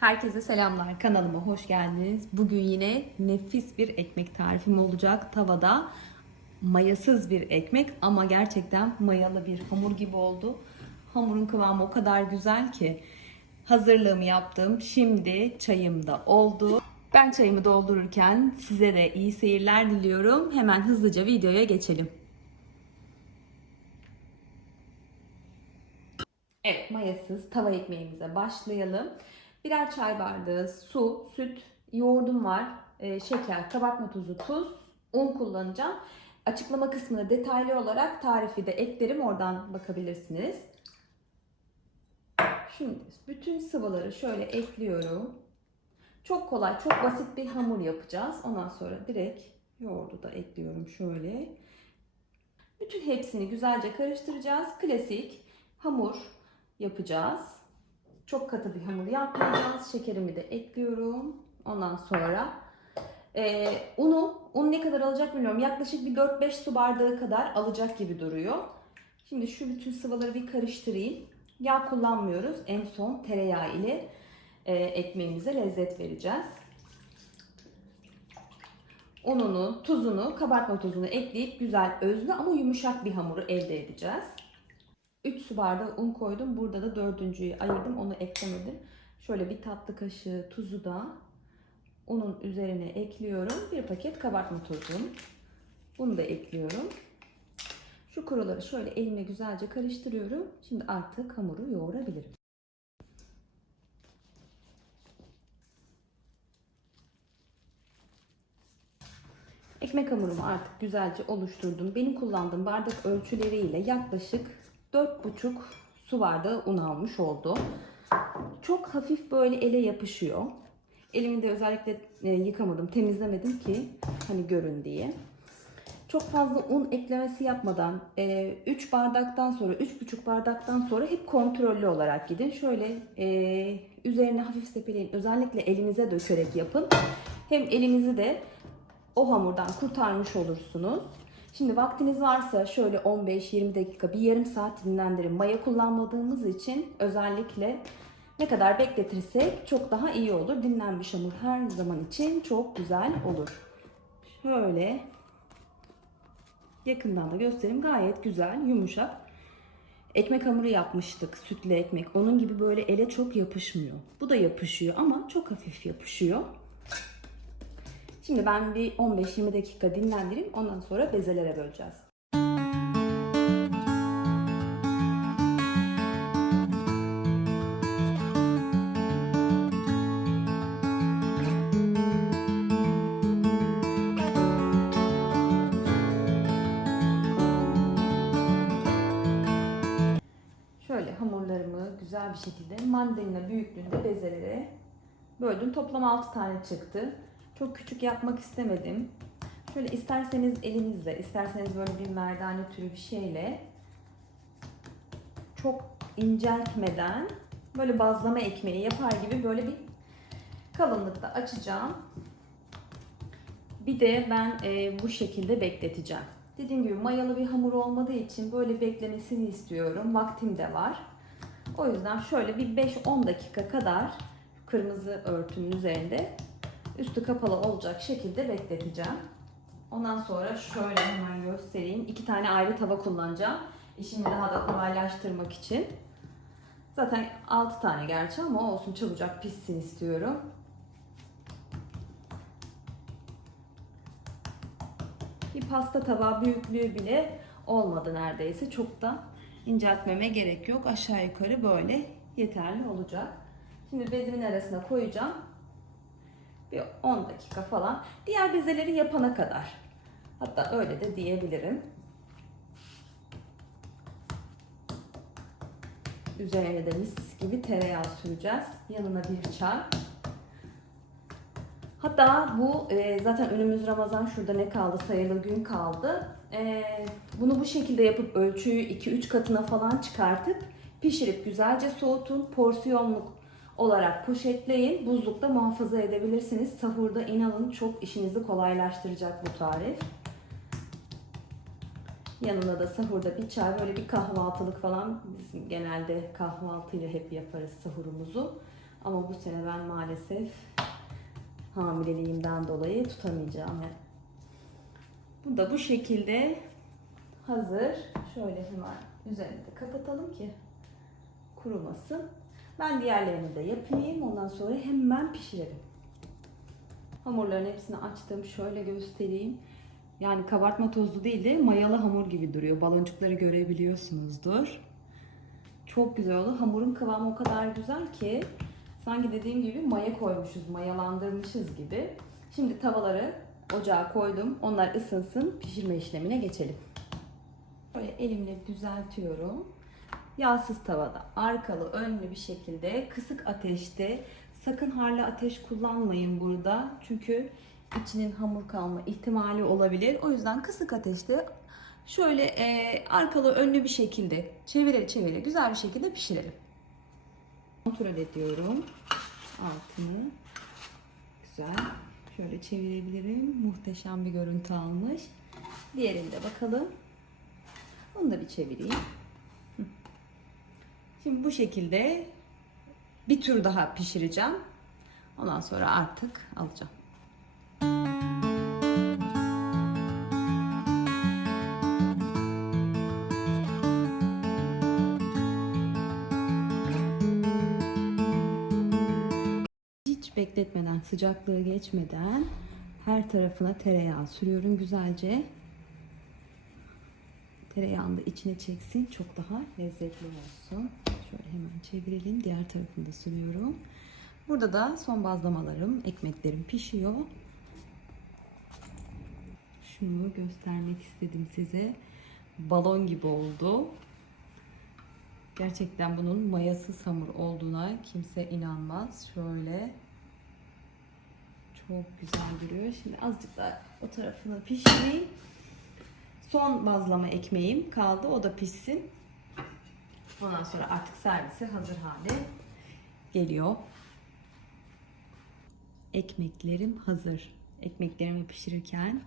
Herkese selamlar. Kanalıma hoş geldiniz. Bugün yine nefis bir ekmek tarifim olacak. Tavada mayasız bir ekmek ama gerçekten mayalı bir hamur gibi oldu. Hamurun kıvamı o kadar güzel ki hazırlığımı yaptım. Şimdi çayım da oldu. Ben çayımı doldururken size de iyi seyirler diliyorum. Hemen hızlıca videoya geçelim. Evet, mayasız tava ekmeğimize başlayalım. Birer çay bardağı su, süt, yoğurdum var, e, şeker, kabartma tozu, tuz, un kullanacağım. Açıklama kısmına detaylı olarak tarifi de eklerim. Oradan bakabilirsiniz. Şimdi bütün sıvıları şöyle ekliyorum. Çok kolay, çok basit bir hamur yapacağız. Ondan sonra direkt yoğurdu da ekliyorum şöyle. Bütün hepsini güzelce karıştıracağız. Klasik hamur yapacağız. Çok katı bir hamur yapmayacağız. Şekerimi de ekliyorum. Ondan sonra e, unu, un ne kadar alacak bilmiyorum. Yaklaşık bir 4-5 su bardağı kadar alacak gibi duruyor. Şimdi şu bütün sıvıları bir karıştırayım. Yağ kullanmıyoruz. En son tereyağı ile e, ekmeğimize lezzet vereceğiz. Ununu, tuzunu, kabartma tozunu ekleyip güzel özlü ama yumuşak bir hamuru elde edeceğiz. 3 su bardağı un koydum. Burada da dördüncüyü ayırdım. Onu eklemedim. Şöyle bir tatlı kaşığı tuzu da unun üzerine ekliyorum. Bir paket kabartma tozu. Bunu da ekliyorum. Şu kuruları şöyle elimle güzelce karıştırıyorum. Şimdi artık hamuru yoğurabilirim. Ekmek hamurumu artık güzelce oluşturdum. Benim kullandığım bardak ölçüleriyle yaklaşık 4,5 su bardağı un almış oldu. Çok hafif böyle ele yapışıyor. Elimi de özellikle e, yıkamadım, temizlemedim ki hani görün diye. Çok fazla un eklemesi yapmadan 3 bardaktan sonra, 3,5 bardaktan sonra hep kontrollü olarak gidin. Şöyle e, üzerine hafif sepeleyin. Özellikle elinize dökerek yapın. Hem elinizi de o hamurdan kurtarmış olursunuz. Şimdi vaktiniz varsa şöyle 15-20 dakika bir yarım saat dinlendirin. Maya kullanmadığımız için özellikle ne kadar bekletirsek çok daha iyi olur. Dinlenmiş hamur her zaman için çok güzel olur. Şöyle yakından da göstereyim. Gayet güzel, yumuşak. Ekmek hamuru yapmıştık, sütlü ekmek. Onun gibi böyle ele çok yapışmıyor. Bu da yapışıyor ama çok hafif yapışıyor. Şimdi ben bir 15-20 dakika dinlendireyim. Ondan sonra bezelere böleceğiz. Şöyle hamurlarımı güzel bir şekilde mandalina büyüklüğünde bezelere böldüm. Toplam 6 tane çıktı. Çok küçük yapmak istemedim. Şöyle isterseniz elinizle, isterseniz böyle bir merdane türü bir şeyle çok inceltmeden böyle bazlama ekmeği yapar gibi böyle bir kalınlıkta açacağım. Bir de ben e, bu şekilde bekleteceğim. Dediğim gibi mayalı bir hamur olmadığı için böyle beklemesini istiyorum. Vaktim de var. O yüzden şöyle bir 5-10 dakika kadar kırmızı örtünün üzerinde üstü kapalı olacak şekilde bekleteceğim. Ondan sonra şöyle hemen göstereyim. İki tane ayrı tava kullanacağım. İşimi daha da kolaylaştırmak için. Zaten 6 tane gerçi ama olsun çabucak pişsin istiyorum. Bir pasta tabağı büyüklüğü bile olmadı neredeyse. Çok da inceltmeme gerek yok. Aşağı yukarı böyle yeterli olacak. Şimdi bezimin arasına koyacağım. Bir 10 dakika falan. Diğer bezeleri yapana kadar. Hatta öyle de diyebilirim. Üzerine de mis gibi tereyağı süreceğiz. Yanına bir çay. Hatta bu e, zaten önümüz Ramazan şurada ne kaldı sayılı gün kaldı. E, bunu bu şekilde yapıp ölçüyü 2-3 katına falan çıkartıp pişirip güzelce soğutun. Porsiyonluk olarak poşetleyin. Buzlukta muhafaza edebilirsiniz. Sahurda inanın çok işinizi kolaylaştıracak bu tarif. Yanına da sahurda bir çay, böyle bir kahvaltılık falan. Biz genelde kahvaltıyla hep yaparız sahurumuzu. Ama bu sene ben maalesef hamileliğimden dolayı tutamayacağım. Bu da bu şekilde hazır. Şöyle hemen üzerini de kapatalım ki kurumasın. Ben diğerlerini de yapayım. Ondan sonra hemen pişirelim. Hamurların hepsini açtım. Şöyle göstereyim. Yani kabartma tozlu değil de mayalı hamur gibi duruyor. Baloncukları görebiliyorsunuzdur. Çok güzel oldu. Hamurun kıvamı o kadar güzel ki sanki dediğim gibi maya koymuşuz, mayalandırmışız gibi. Şimdi tavaları ocağa koydum. Onlar ısınsın. Pişirme işlemine geçelim. Böyle elimle düzeltiyorum. Yağsız tavada arkalı önlü bir şekilde kısık ateşte sakın harlı ateş kullanmayın burada. Çünkü içinin hamur kalma ihtimali olabilir. O yüzden kısık ateşte şöyle e, arkalı önlü bir şekilde çevire çevire güzel bir şekilde pişirelim. Kontrol ediyorum altını. Güzel. Şöyle çevirebilirim. Muhteşem bir görüntü almış. Diğerinde bakalım. Onu da bir çevireyim. Şimdi bu şekilde bir tur daha pişireceğim. Ondan sonra artık alacağım. Hiç bekletmeden, sıcaklığı geçmeden her tarafına tereyağı sürüyorum güzelce. Tereyağını da içine çeksin. Çok daha lezzetli olsun. Şöyle hemen çevirelim. Diğer tarafını da sürüyorum. Burada da son bazlamalarım, ekmeklerim pişiyor. Şunu göstermek istedim size. Balon gibi oldu. Gerçekten bunun mayasız hamur olduğuna kimse inanmaz. Şöyle. Çok güzel duruyor. Şimdi azıcık daha o tarafını pişireyim. Son bazlama ekmeğim kaldı. O da pişsin. Ondan sonra artık servise hazır hale geliyor. Ekmeklerim hazır. Ekmeklerimi pişirirken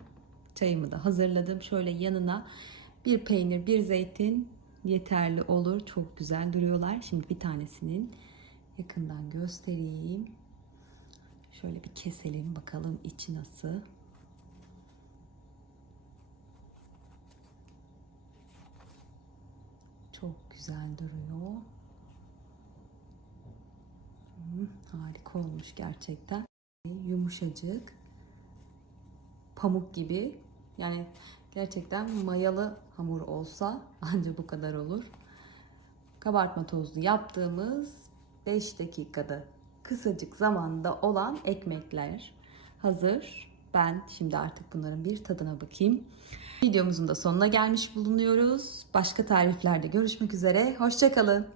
çayımı da hazırladım. Şöyle yanına bir peynir, bir zeytin yeterli olur. Çok güzel duruyorlar. Şimdi bir tanesinin yakından göstereyim. Şöyle bir keselim bakalım içi nasıl. Çok güzel duruyor. Hı, harika olmuş gerçekten. Yumuşacık. Pamuk gibi. Yani gerçekten mayalı hamur olsa ancak bu kadar olur. Kabartma tozlu yaptığımız 5 dakikada kısacık zamanda olan ekmekler hazır. Ben şimdi artık bunların bir tadına bakayım. Videomuzun da sonuna gelmiş bulunuyoruz. Başka tariflerde görüşmek üzere. Hoşçakalın.